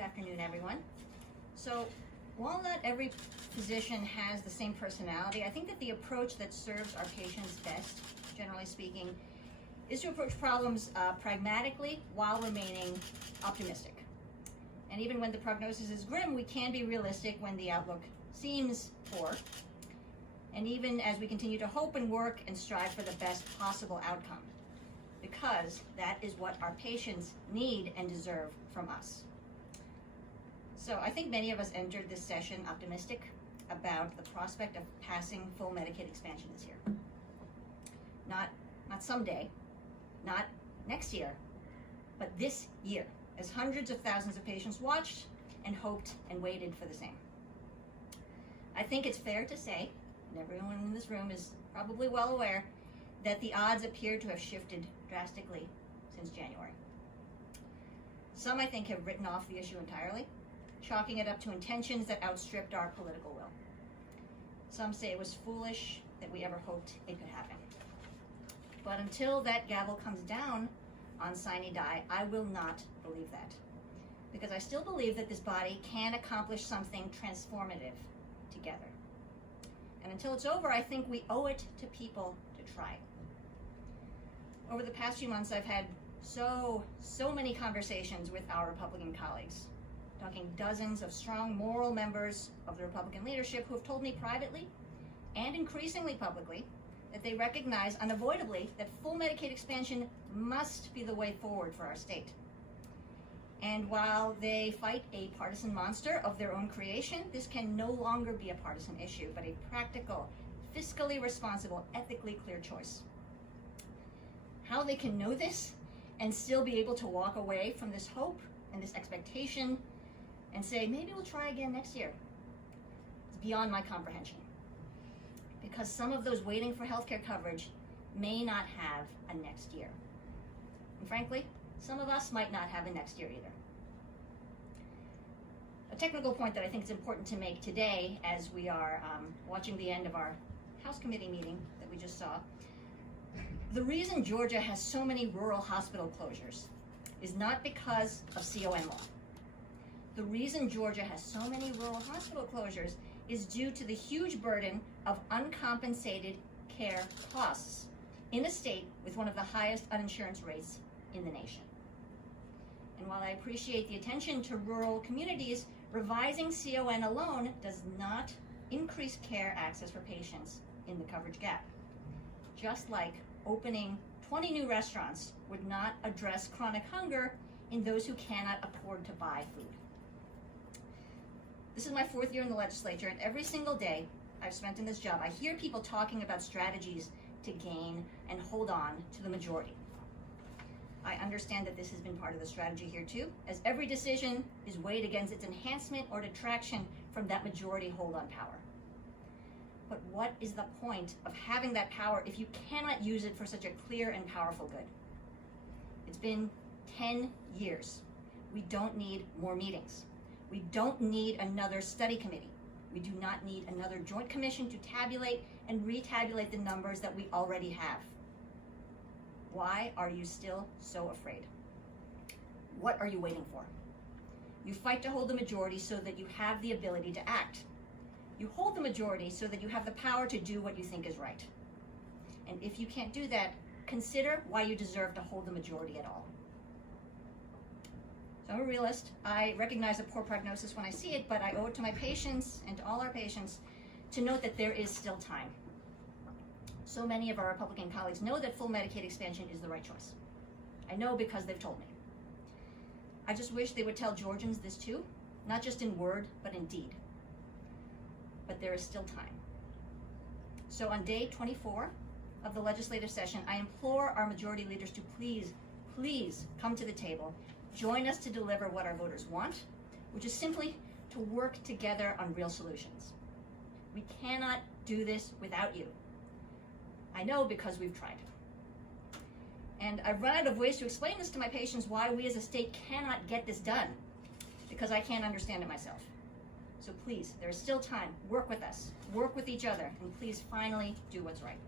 afternoon, everyone. So, while not every physician has the same personality, I think that the approach that serves our patients best, generally speaking, is to approach problems pragmatically while remaining optimistic. And even when the prognosis is grim, we can be realistic when the outlook seems poor. And even as we continue to hope and work and strive for the best possible outcome, because that is what our patients need and deserve from us. So I think many of us entered this session optimistic about the prospect of passing full Medicaid expansion this year. Not someday, not next year, but this year, as hundreds of thousands of patients watched and hoped and waited for the same. I think it's fair to say, and everyone in this room is probably well aware, that the odds appear to have shifted drastically since January. Some, I think, have written off the issue entirely, chalking it up to intentions that outstripped our political will. Some say it was foolish that we ever hoped it could happen. But until that gavel comes down on sine die, I will not believe that, because I still believe that this body can accomplish something transformative together. And until it's over, I think we owe it to people to try. Over the past few months, I've had so many conversations with our Republican colleagues, talking dozens of strong moral members of the Republican leadership who have told me privately and increasingly publicly that they recognize unavoidably that full Medicaid expansion must be the way forward for our state. And while they fight a partisan monster of their own creation, this can no longer be a partisan issue, but a practical, fiscally responsible, ethically clear choice. How they can know this and still be able to walk away from this hope and this expectation and say, maybe we'll try again next year, is beyond my comprehension. Because some of those waiting for healthcare coverage may not have a next year. And frankly, some of us might not have a next year either. A technical point that I think is important to make today as we are watching the end of our House Committee meeting that we just saw, the reason Georgia has so many rural hospital closures is not because of CON law. The reason Georgia has so many rural hospital closures is due to the huge burden of uncompensated care costs in a state with one of the highest uninsurance rates in the nation. And while I appreciate the attention to rural communities, revising CON alone does not increase care access for patients in the coverage gap. Just like opening 20 new restaurants would not address chronic hunger in those who cannot afford to buy food. This is my 4th year in the legislature, and every single day I've spent in this job, I hear people talking about strategies to gain and hold on to the majority. I understand that this has been part of the strategy here too, as every decision is weighed against its enhancement or detraction from that majority hold on power. But what is the point of having that power if you cannot use it for such a clear and powerful good? It's been 10 years. We don't need more meetings. We don't need another study committee. We do not need another joint commission to tabulate and retabulate the numbers that we already have. Why are you still so afraid? What are you waiting for? You fight to hold the majority so that you have the ability to act. You hold the majority so that you have the power to do what you think is right. And if you can't do that, consider why you deserve to hold the majority at all. So I'm a realist. I recognize a poor prognosis when I see it, but I owe it to my patients and to all our patients to note that there is still time. So many of our Republican colleagues know that full Medicaid expansion is the right choice. I know because they've told me. I just wish they would tell Georgians this too, not just in word, but in deed. But there is still time. So on day 24 of the legislative session, I implore our majority leaders to please come to the table, join us to deliver what our voters want, which is simply to work together on real solutions. We cannot do this without you. I know because we've tried. And I've run out of ways to explain this to my patients why we as a state cannot get this done, because I can't understand it myself. So please, there is still time. Work with us, work with each other, and please finally do what's right.